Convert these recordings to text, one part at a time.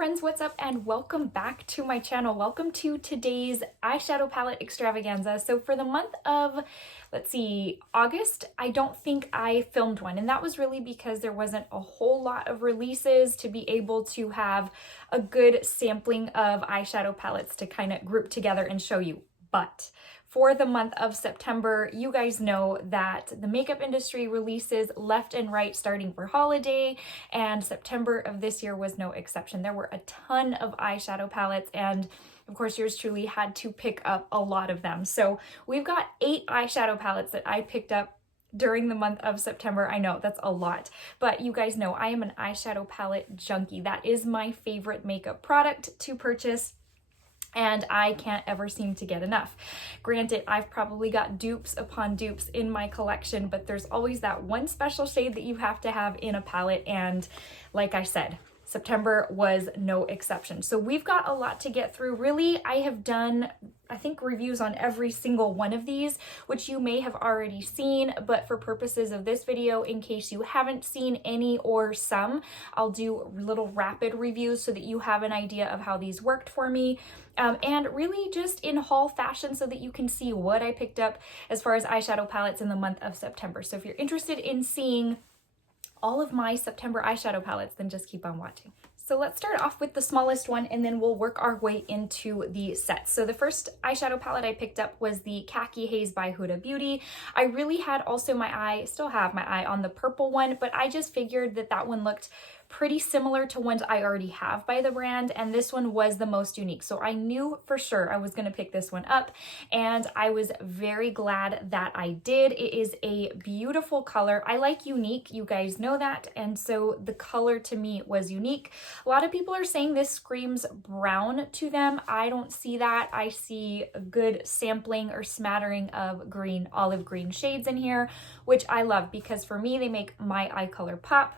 friends, what's up and welcome back to my channel. Welcome to today's eyeshadow palette extravaganza. So for the month of, let's see, August, I don't think I filmed one, and that was really because there wasn't a whole lot of releases to be able to have a good sampling of eyeshadow palettes to kind of group together and show you. But for the month of September, you guys know that the makeup industry releases left and right starting for holiday, and September of this year was no exception. There were a ton of eyeshadow palettes, and of course yours truly had to pick up a lot of them. So we've got 8 eyeshadow palettes that I picked up during the month of September. I know that's a lot, but you guys know I am an eyeshadow palette junkie. That is my favorite makeup product to purchase, and I can't ever seem to get enough. Granted, I've probably got dupes upon dupes in my collection, but there's always that one special shade that you have to have in a palette, and like I said, September was no exception. So we've got a lot to get through. Really, I have done, I think, reviews on every single one of these, which you may have already seen, but for purposes of this video, in case you haven't seen any or some, I'll do little rapid reviews so that you have an idea of how these worked for me. And really just in haul fashion so that you can see what I picked up as far as eyeshadow palettes in the month of September. So if you're interested in seeing all of my September eyeshadow palettes, then just keep on watching. So let's start off with the smallest one, and then we'll work our way into the sets. So the first eyeshadow palette I picked up was the Khaki Haze by Huda Beauty. I really had also my eye, still have my eye on the purple one, but I just figured that that one looked pretty similar to ones I already have by the brand, and this one was the most unique. So I knew for sure I was gonna pick this one up, and I was very glad that I did. It is a beautiful color. I like unique, you guys know that, and so the color to me was unique. A lot of people are saying this screams brown to them. I don't see that. I see a good sampling or smattering of green, olive green shades in here, which I love because for me, they make my eye color pop.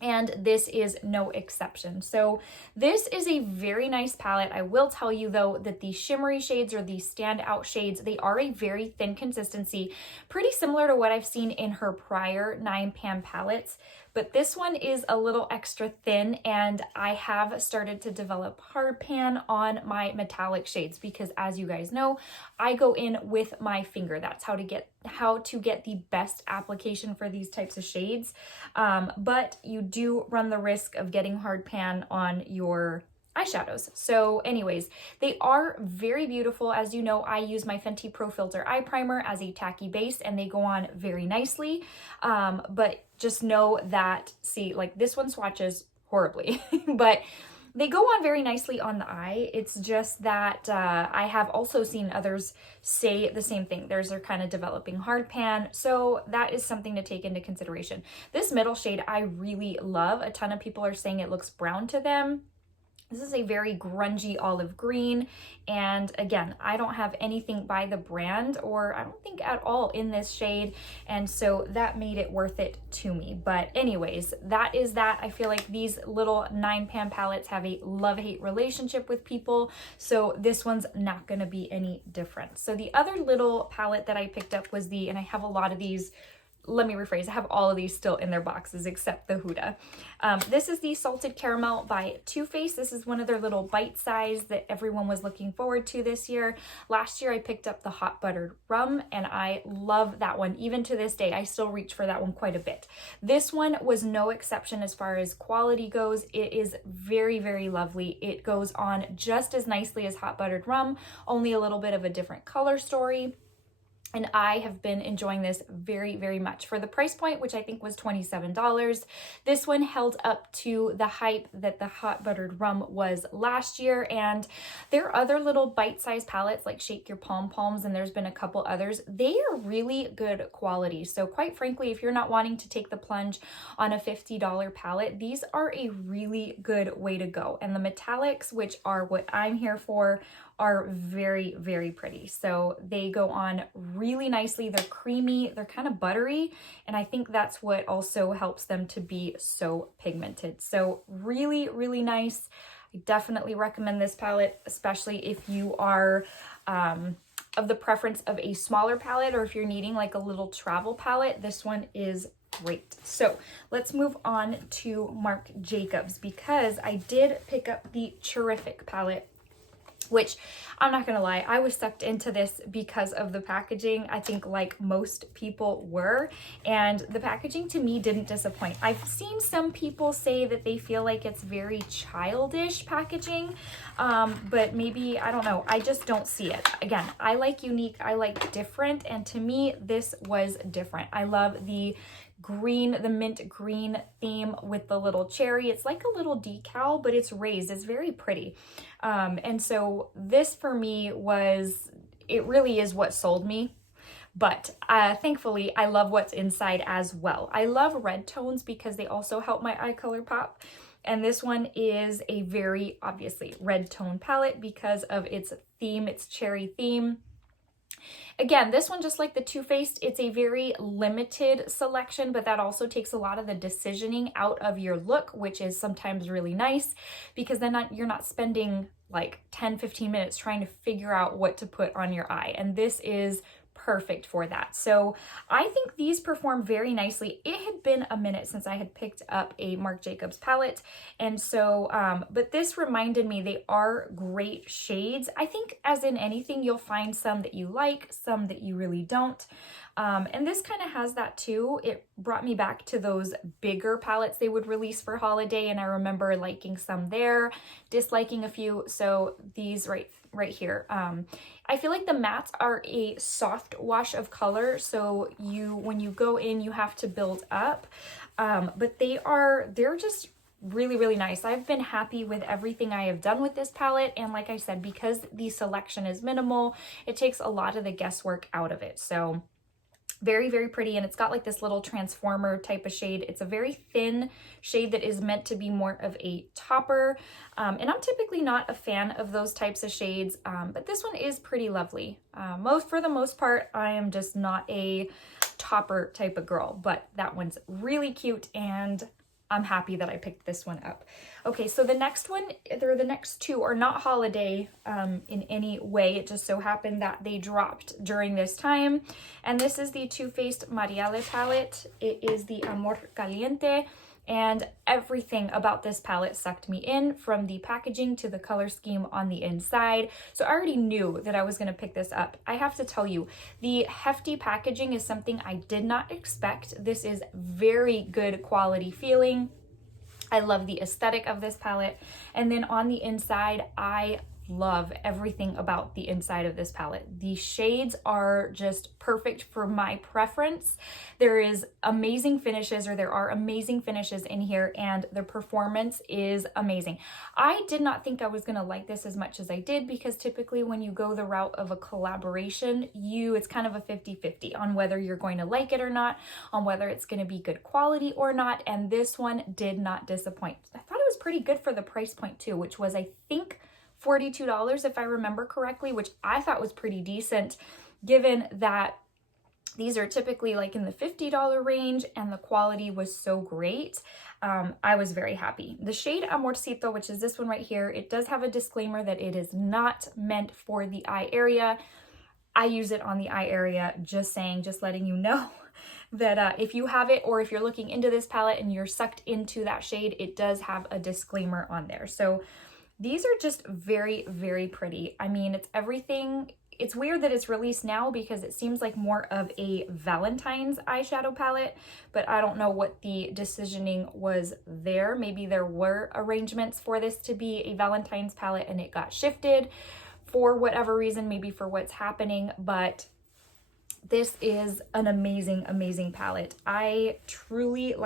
And this is no exception. So this is a very nice palette. I will tell you though that the shimmery shades or the standout shades, they are a very thin consistency, pretty similar to what I've seen in her prior 9pan palettes. But this one is a little extra thin, and I have started to develop hard pan on my metallic shades because, as you guys know, I go in with my finger. That's how to get the best application for these types of shades. But you do run the risk of getting hard pan on your eyeshadows. So anyways, they are very beautiful. As you know, I use my Fenty Pro Filter eye primer as a tacky base, and they go on very nicely. But just know that, see, like this one swatches horribly, but they go on very nicely on the eye. It's just that I have also seen others say the same thing. Theirs are kind of developing hard pan, so that is something to take into consideration. This middle shade I really love. A ton of people are saying it looks brown to them. This is a very grungy olive green, and again, I don't have anything by the brand, or I don't think at all, in this shade, and so that made it worth it to me. But anyways, that is that. I feel like these little 9pan palettes have a love-hate relationship with people, so this one's not going to be any different. So the other little palette that I picked up was and I have a lot of these. Let me rephrase, I have all of these still in their boxes except the Huda. This is the Salted Caramel by Too Faced. This is one of their little bite size that everyone was looking forward to this year. Last year I picked up the Hot Buttered Rum, and I love that one. Even to this day, I still reach for that one quite a bit. This one was no exception as far as quality goes. It is very, very lovely. It goes on just as nicely as Hot Buttered Rum, only a little bit of a different color story. And I have been enjoying this very, very much. For the price point, which I think was $27, this one held up to the hype that the Hot Buttered Rum was last year. And there are other little bite-sized palettes like Shake Your Pom Poms, and there's been a couple others. They are really good quality. So quite frankly, if you're not wanting to take the plunge on a $50 palette, these are a really good way to go. And the metallics, which are what I'm here for, are very, very pretty. So they go on really nicely. They're creamy, they're kind of buttery, and I think that's what also helps them to be so pigmented. So really, really nice. I definitely recommend this palette, especially if you are of the preference of a smaller palette, or if you're needing like a little travel palette. This one is great. So let's move on to Marc Jacobs, because I did pick up the Cherrific palette, which I'm not gonna lie, I was sucked into this because of the packaging. I think like most people were, and the packaging to me didn't disappoint. I've seen some people say that they feel like it's very childish packaging, but maybe, I don't know, I just don't see it. Again, I like unique, I like different, and to me this was different. I love the green, the mint green theme with the little cherry. It's like a little decal, but it's raised. It's very pretty. And so this for me was, it really is what sold me. But thankfully, I love what's inside as well. I love red tones because they also help my eye color pop. And this one is a very obviously red tone palette because of its theme, its cherry theme. Again, this one, just like the Too Faced, it's a very limited selection, but that also takes a lot of the decisioning out of your look, which is sometimes really nice, because then you're not spending like 10-15 minutes trying to figure out what to put on your eye. And this is perfect for that. So I think these perform very nicely. It had been a minute since I had picked up a Marc Jacobs palette, and so but this reminded me they are great shades. I think as in anything, you'll find some that you like, some that you really don't. And this kind of has that too. It brought me back to those bigger palettes they would release for holiday, and I remember liking some there, disliking a few. So these right here, I feel like the mattes are a soft wash of color, so when you go in, you have to build up, but they're just really, really nice. I've been happy with everything I have done with this palette, and like I said, because the selection is minimal, it takes a lot of the guesswork out of it. So very, very pretty, and it's got like this little transformer type of shade. It's a very thin shade that is meant to be more of a topper, and I'm typically not a fan of those types of shades, but this one is pretty lovely. For the most part, I am just not a topper type of girl, but that one's really cute, and I'm happy that I picked this one up. Okay, so the next two are not holiday in any way. It just so happened that they dropped during this time. And this is the Too Faced Mariale palette. It is the Amor Caliente. And everything about this palette sucked me in, from the packaging to the color scheme on the inside. So I already knew that I was going to pick this up. I have to tell you, the hefty packaging is something I did not expect. This is very good quality feeling. I love the aesthetic of this palette. And then on the inside, I love everything about the inside of this palette. The shades are just perfect for my preference. There are amazing finishes in here, and the performance is amazing. I did not think I was going to like this as much as I did, because typically when you go the route of a collaboration, it's kind of a 50-50 on whether you're going to like it or not, on whether it's going to be good quality or not, and this one did not disappoint. I thought it was pretty good for the price point too, which was, I think, $42 if I remember correctly, which I thought was pretty decent, given that these are typically like in the $50 range, and the quality was so great. I was very happy. The shade Amorcito, which is this one right here, it does have a disclaimer that it is not meant for the eye area. I use it on the eye area, just letting you know that if you have it, or if you're looking into this palette and you're sucked into that shade, it does have a disclaimer on there. So these are just very, very pretty. I mean, it's everything. It's weird that it's released now, because it seems like more of a Valentine's eyeshadow palette, but I don't know what the decisioning was there. Maybe there were arrangements for this to be a Valentine's palette and it got shifted for whatever reason, maybe for what's happening, but this is an amazing, amazing palette. I truly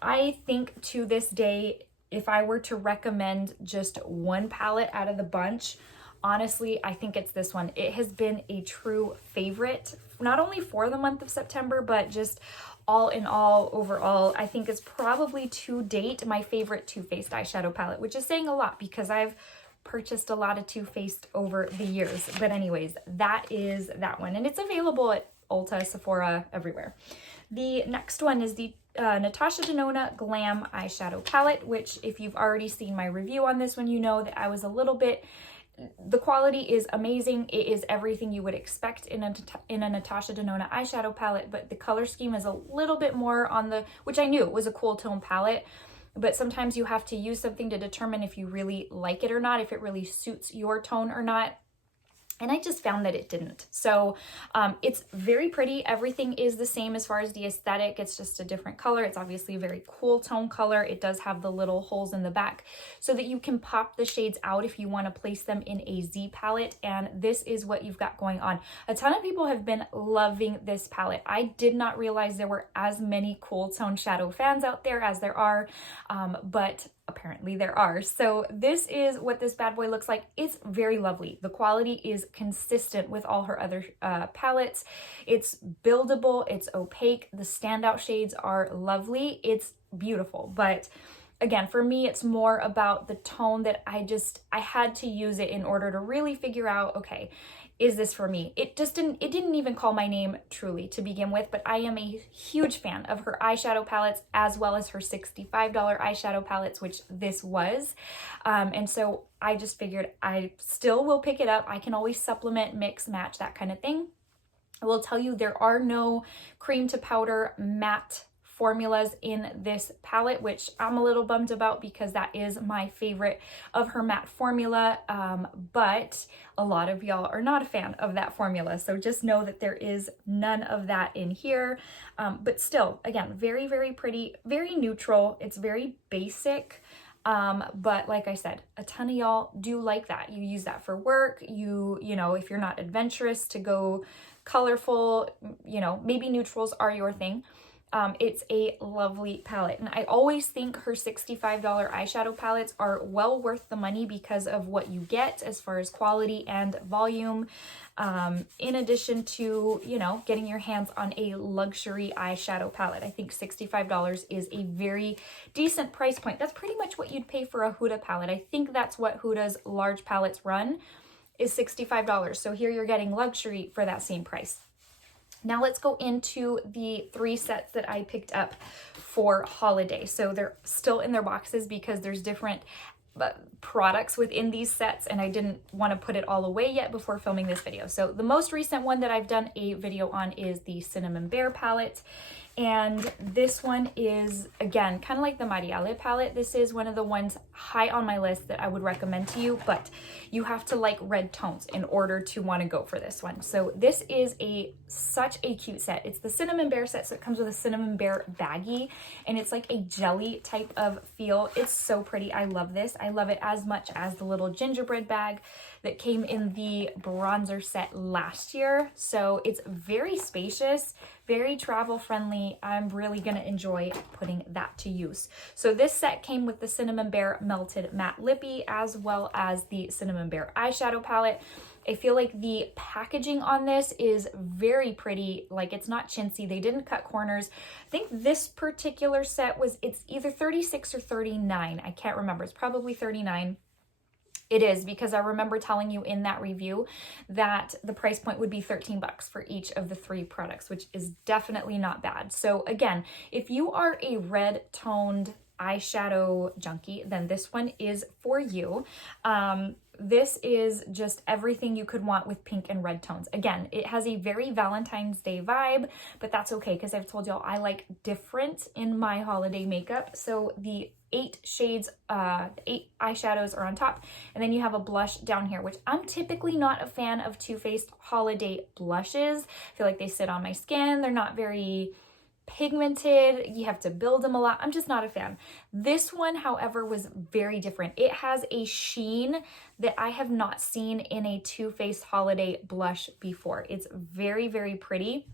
I think to this day, if I were to recommend just one palette out of the bunch, honestly, I think it's this one. It has been a true favorite, not only for the month of September, but just all in all, overall, I think it's probably to date my favorite Too Faced eyeshadow palette, which is saying a lot because I've purchased a lot of Too Faced over the years. But anyways, that is that one. And it's available at Ulta, Sephora, everywhere. The next one is the Natasha Denona Glam eyeshadow palette, which if you've already seen my review on this one, you know that I was a little bit The quality is amazing. It is everything you would expect in a Natasha Denona eyeshadow palette, but the color scheme is a little bit more on the, which I knew it was a cool tone palette, but sometimes you have to use something to determine if you really like it or not, if it really suits your tone or not. And I just found that it didn't. So it's very pretty. Everything is the same as far as the aesthetic. It's just a different color. It's obviously a very cool tone color. It does have the little holes in the back so that you can pop the shades out if you want to place them in a Z palette. And this is what you've got going on. A ton of people have been loving this palette. I did not realize there were as many cool tone shadow fans out there as there are, but apparently there are. So this is what this bad boy looks like. It's very lovely. The quality is consistent with all her other palettes. It's buildable, it's opaque, the standout shades are lovely, it's beautiful. But again, for me, it's more about the tone that I had to use it in order to really figure out, okay, is this for me? It didn't even call my name truly to begin with, but I am a huge fan of her eyeshadow palettes as well as her $65 eyeshadow palettes, which this was. And so I just figured I still will pick it up. I can always supplement, mix, match, that kind of thing. I will tell you there are no cream to powder matte formulas in this palette, which I'm a little bummed about because that is my favorite of her matte formula, but a lot of y'all are not a fan of that formula, so just know that there is none of that in here. But still, again, very, very pretty, very neutral. It's very basic, but like I said, a ton of y'all do like that. You use that for work, you know, if you're not adventurous to go colorful, you know, maybe neutrals are your thing. It's a lovely palette, and I always think her $65 eyeshadow palettes are well worth the money because of what you get as far as quality and volume, in addition to, you know, getting your hands on a luxury eyeshadow palette. I think $65 is a very decent price point. That's pretty much what you'd pay for a Huda palette. I think that's what Huda's large palettes run, is $65. So here you're getting luxury for that same price. Now let's go into the 3 sets that I picked up for holiday. So they're still in their boxes because there's different products within these sets, and I didn't want to put it all away yet before filming this video. So the most recent one that I've done a video on is the Cinnamon Bear palette. And this one is, again, kind of like the Mariale palette. This is one of the ones high on my list that I would recommend to you, but you have to like red tones in order to want to go for this one. So this is such a cute set. It's the Cinnamon Bear set, so it comes with a Cinnamon Bear baggie, and it's like a jelly type of feel. It's so pretty. I love this. I love it as much as the little gingerbread bag that came in the bronzer set last year. So it's very spacious, very travel friendly. I'm really gonna enjoy putting that to use. So this set came with the Cinnamon Bear Melted Matte Lippy as well as the Cinnamon Bear eyeshadow palette. I feel like the packaging on this is very pretty. Like, it's not chintzy. They didn't cut corners. I think this particular set it's either 36 or 39. I can't remember. It's probably 39. It is, because I remember telling you in that review that the price point would be $13 for each of the 3 products, which is definitely not bad. So again, if you are a red toned eyeshadow junkie, then this one is for you. This is just everything you could want with pink and red tones. Again, it has a very Valentine's Day vibe, but that's okay because I've told y'all I like different in my holiday makeup. So the 8 shades, 8 eyeshadows are on top, and then you have a blush down here, which I'm typically not a fan of Too Faced holiday blushes. I feel like they sit on my skin. They're not very pigmented. You have to build them a lot. I'm just not a fan. This one, however, was very different. It has a sheen that I have not seen in a Too Faced holiday blush before. It's very, very pretty.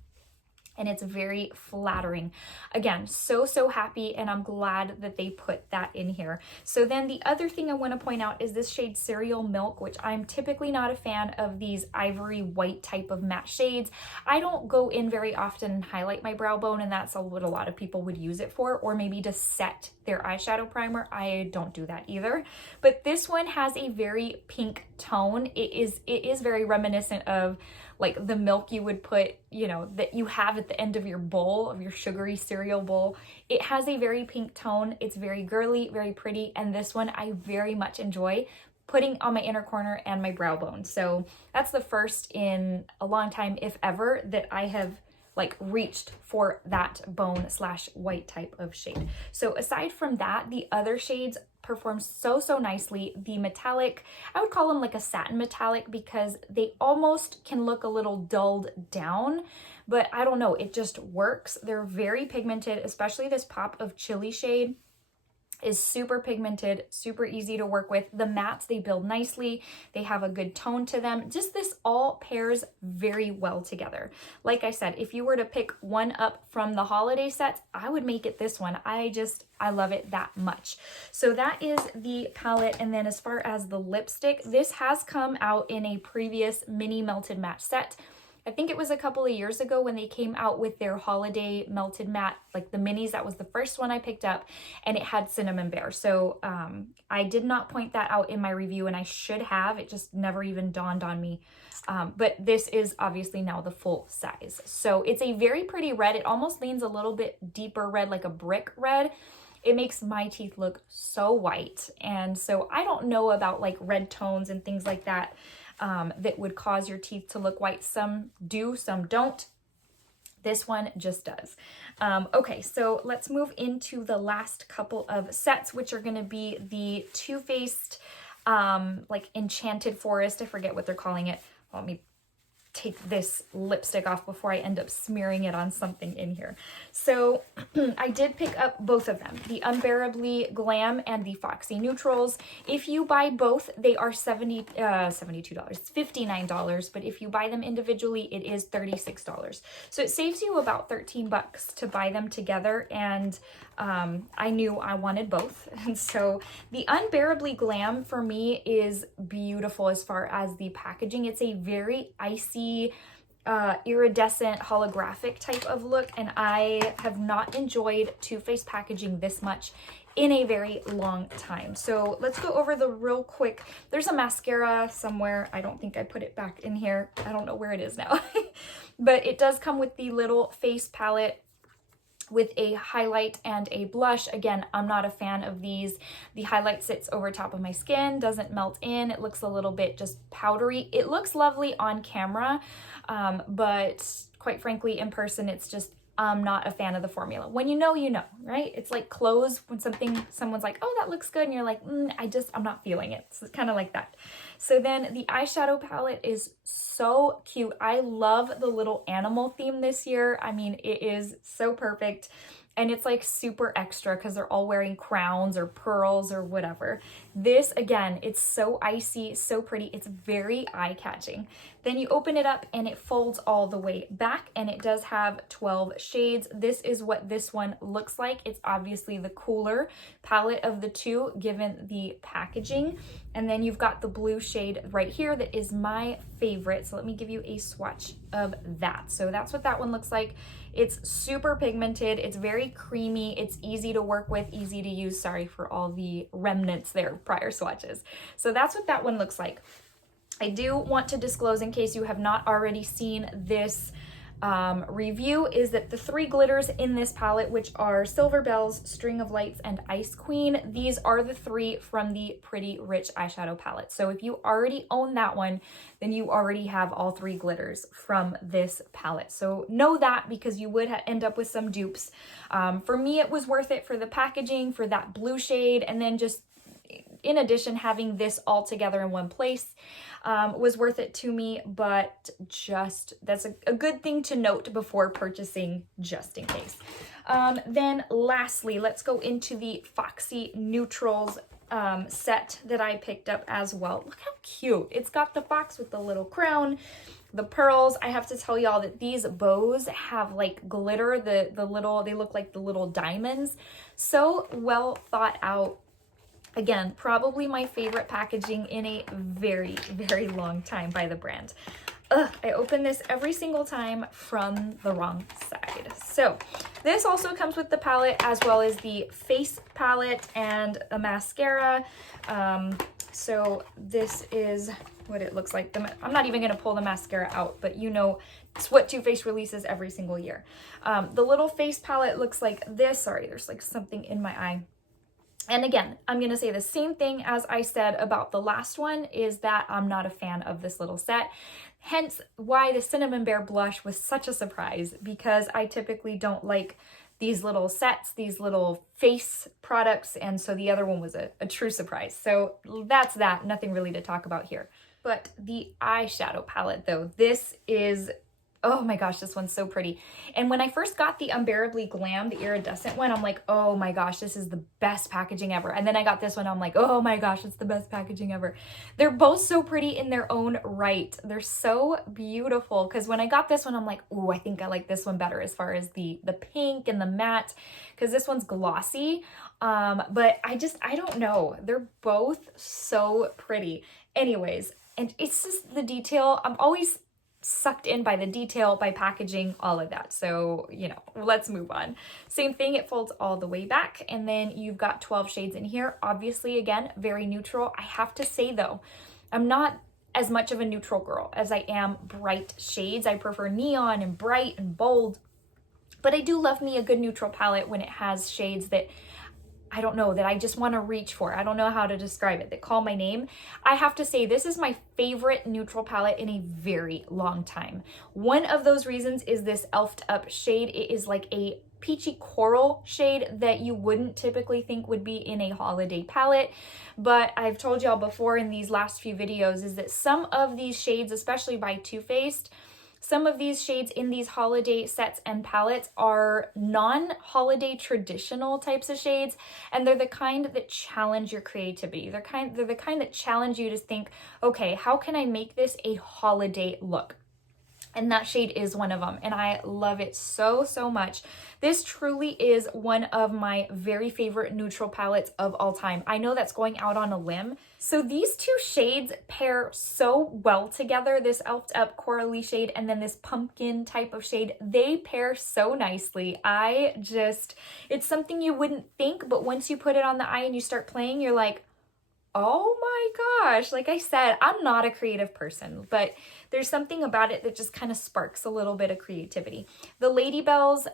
And it's very flattering. Again, so happy, and I'm glad that they put that in here. So then the other thing I want to point out is this shade Cereal Milk, which I'm typically not a fan of these ivory white type of matte shades. I don't go in very often and highlight my brow bone, and that's what a lot of people would use it for, or maybe to set their eyeshadow primer. I don't do that either. But this one has a very pink tone. It is very reminiscent of like the milk you would put, you know, that you have at the end of your bowl, of your sugary cereal bowl. It has a very pink tone. It's very girly, very pretty, and this one I very much enjoy. putting on my inner corner and my brow bone. So that's the first in a long time, if ever, that I have like reached for that bone slash white type of shade. So aside from that, the other shades perform so nicely. The metallic, I would call them like a satin metallic because they almost can look a little dulled down, but I don't know, it just works. They're very pigmented, especially this pop of chili shade is super pigmented, super easy to work with. The mattes, they build nicely. They have a good tone to them. Just this all pairs very well together. Like I said, if you were to pick one up from the holiday sets, I would make it this one. I love it that much. So that is the palette. And then as far as the lipstick, this has come out in a previous mini melted matte set. I think it was a couple of years ago when they came out with their holiday melted matte, like the minis. That was the first one I picked up, and it had Cinnamon Bear. So I did not point that out in my review, and I should have. It just never even dawned on me. But this is obviously now the full size. So it's a very pretty red. It almost leans a little bit deeper red, like a brick red. It makes my teeth look so white. And so I don't know about like red tones and things like that. That would cause your teeth to look white. Some do, some don't. This one just does. Okay, so let's move into the last couple of sets, which are going to be the Too Faced, like Enchanted Forest. I forget what they're calling it. Let me take this lipstick off before I end up smearing it on something in here. So I did pick up both of them, the Unbearably Glam and the Foxy Neutrals. If you buy both, they are $72, $59, but if you buy them individually, it is $36. So it saves you about 13 bucks to buy them together, and I knew I wanted both. And so the Unbearably Glam for me is beautiful as far as the packaging. It's a very icy, iridescent holographic type of look, and I have not enjoyed Too Faced packaging this much in a very long time. So let's go over the real quick. There's a mascara somewhere. I don't think I put it back in here. I don't know where it is now. But it does come with the little face palette with a highlight and a blush. Again, I'm not a fan of these. The highlight sits over top of my skin, doesn't melt in. It looks a little bit just powdery. It looks lovely on camera, but quite frankly, in person, it's just, I'm not a fan of the formula. When you know, right? It's like clothes when someone's like, oh, that looks good. And you're like, I'm not feeling it. So it's kind of like that. So then the eyeshadow palette is so cute. I love the little animal theme this year. I mean, it is so perfect. And it's like super extra because they're all wearing crowns or pearls or whatever. This, again, it's so icy, so pretty. It's very eye-catching. Then you open it up and it folds all the way back, and it does have 12 shades. This is what this one looks like. It's obviously the cooler palette of the two given the packaging. And then you've got the blue shade right here that is my favorite. So let me give you a swatch of that. So that's what that one looks like. It's super pigmented. It's very creamy. It's easy to work with, easy to use. Sorry for all the remnants there, prior swatches. So that's what that one looks like. I do want to disclose, in case you have not already seen this review, is that the 3 glitters in this palette, which are Silver Bells, String of Lights, and Ice Queen, these are the 3 from the Pretty Rich eyeshadow palette. So if you already own that one, then you already have all 3 glitters from this palette. So know that, because you would end up with some dupes. For me, it was worth it for the packaging, for that blue shade, and then just in addition, having this all together in one place was worth it to me, but just that's a good thing to note before purchasing, just in case. Then lastly, let's go into the Foxy Neutrals set that I picked up as well. Look how cute. It's got the fox with the little crown, the pearls. I have to tell y'all that these bows have like glitter, the little, they look like the little diamonds. So well thought out. Again, probably my favorite packaging in a very, very long time by the brand. I open this every single time from the wrong side. So this also comes with the palette, as well as the face palette and a mascara. So this is what it looks like. I'm not even going to pull the mascara out, but you know, it's what Too Faced releases every single year. The little face palette looks like this. Sorry, there's like something in my eye. And again, I'm going to say the same thing as I said about the last one, is that I'm not a fan of this little set. Hence why the Cinnamon Bear blush was such a surprise, because I typically don't like these little sets, these little face products, and so the other one was a true surprise. So that's that, nothing really to talk about here. But the eyeshadow palette though, this is, oh my gosh, this one's so pretty. And when I first got the Unbearably Glam, the iridescent one, I'm like, oh my gosh, this is the best packaging ever. And then I got this one, I'm like, oh my gosh, it's the best packaging ever. They're both so pretty in their own right. They're so beautiful. Because when I got this one, I'm like, oh, I think I like this one better as far as the pink and the matte, because this one's glossy. But I don't know. They're both so pretty. Anyways, and it's just the detail. I'm always sucked in by the detail, by packaging, all of that. So, you know, let's move on. Same thing, it folds all the way back, and then you've got 12 shades in here. Obviously, again, very neutral. I have to say though, I'm not as much of a neutral girl as I am bright shades. I prefer neon and bright and bold, but I do love me a good neutral palette when it has shades that I don't know, that I just want to reach for. I don't know how to describe it, that call my name. I have to say, this is my favorite neutral palette in a very long time. One of those reasons is this Elfed Up shade. It is like a peachy coral shade that you wouldn't typically think would be in a holiday palette. But I've told y'all before in these last few videos is that some of these shades, especially by Too Faced, some of these shades in these holiday sets and palettes are non-holiday traditional types of shades, and they're the kind that challenge your creativity. They're the kind that challenge you to think, okay, how can I make this a holiday look? And that shade is one of them, and I love it so, so much. This truly is one of my very favorite neutral palettes of all time. I know that's going out on a limb. So these two shades pair so well together, this Elfed Up corally shade and then this pumpkin type of shade. They pair so nicely. It's something you wouldn't think, but once you put it on the eye and you start playing, you're like, oh my gosh. Like I said, I'm not a creative person, but there's something about it that just kind of sparks a little bit of creativity. The Ladybells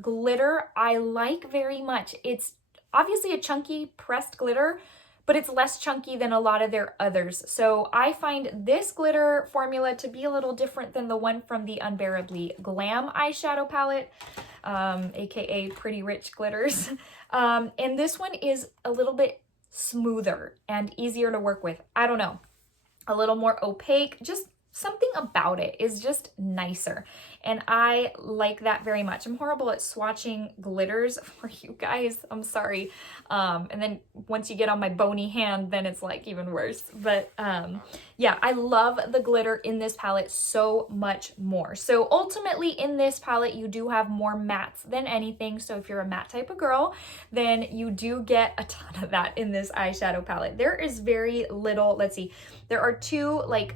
glitter I like very much. It's obviously a chunky pressed glitter, but it's less chunky than a lot of their others. So I find this glitter formula to be a little different than the one from the Unbearably Glam eyeshadow palette, aka Pretty Rich Glitters. And this one is a little bit smoother and easier to work with. I don't know, a little more opaque, just something about it is just nicer. And I like that very much. I'm horrible at swatching glitters for you guys. I'm sorry. And then once you get on my bony hand, then it's like even worse. But yeah, I love the glitter in this palette so much more. So ultimately in this palette, you do have more mattes than anything. So if you're a matte type of girl, then you do get a ton of that in this eyeshadow palette. There is very little, let's see, there are two like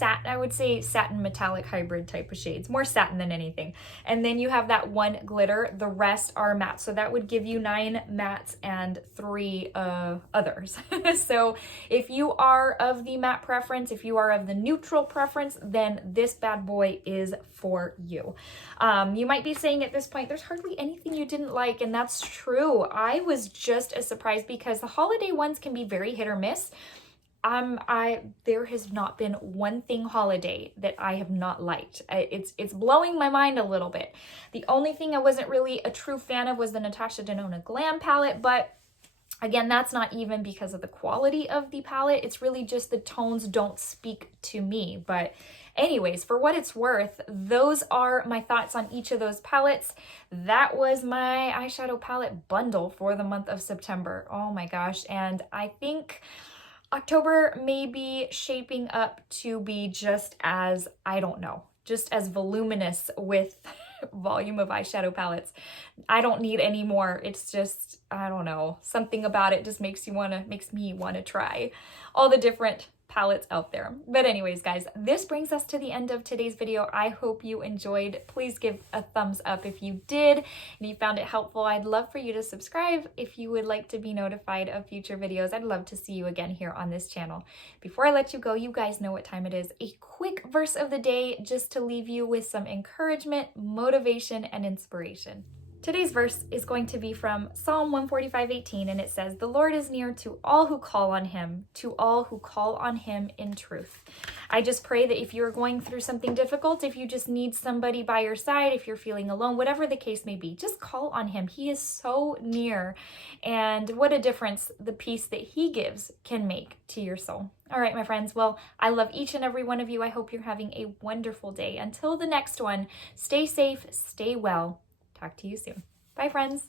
I would say satin metallic hybrid type of shades, more satin than anything. And then you have that one glitter, the rest are matte. So that would give you 9 mattes and 3 others. So if you are of the matte preference, if you are of the neutral preference, then this bad boy is for you. You might be saying at this point, there's hardly anything you didn't like, and that's true. I was just as surprised because the holiday ones can be very hit or miss. There has not been one thing holiday that I have not liked. It's blowing my mind a little bit. The only thing I wasn't really a true fan of was the Natasha Denona Glam palette, but again, that's not even because of the quality of the palette. It's really just the tones don't speak to me. But anyways, for what it's worth, those are my thoughts on each of those palettes. That was my eyeshadow palette bundle for the month of September. Oh my gosh. And I think October may be shaping up to be just as, I don't know, just as voluminous with volume of eyeshadow palettes. I don't need any more. It's just, I don't know, something about it just makes me want to try all the different palettes out there. But anyways, guys, this brings us to the end of today's video. I hope you enjoyed. Please give a thumbs up if you did and you found it helpful. I'd love for you to subscribe if you would like to be notified of future videos. I'd love to see you again here on this channel. Before I let you go, you guys know what time it is. A quick verse of the day just to leave you with some encouragement, motivation, and inspiration. Today's verse is going to be from Psalm 145:18, and it says, "The Lord is near to all who call on him, to all who call on him in truth." I just pray that if you're going through something difficult, if you just need somebody by your side, if you're feeling alone, whatever the case may be, just call on him. He is so near, and what a difference the peace that he gives can make to your soul. All right, my friends. Well, I love each and every one of you. I hope you're having a wonderful day. Until the next one, stay safe, stay well. Talk to you soon. Bye, friends.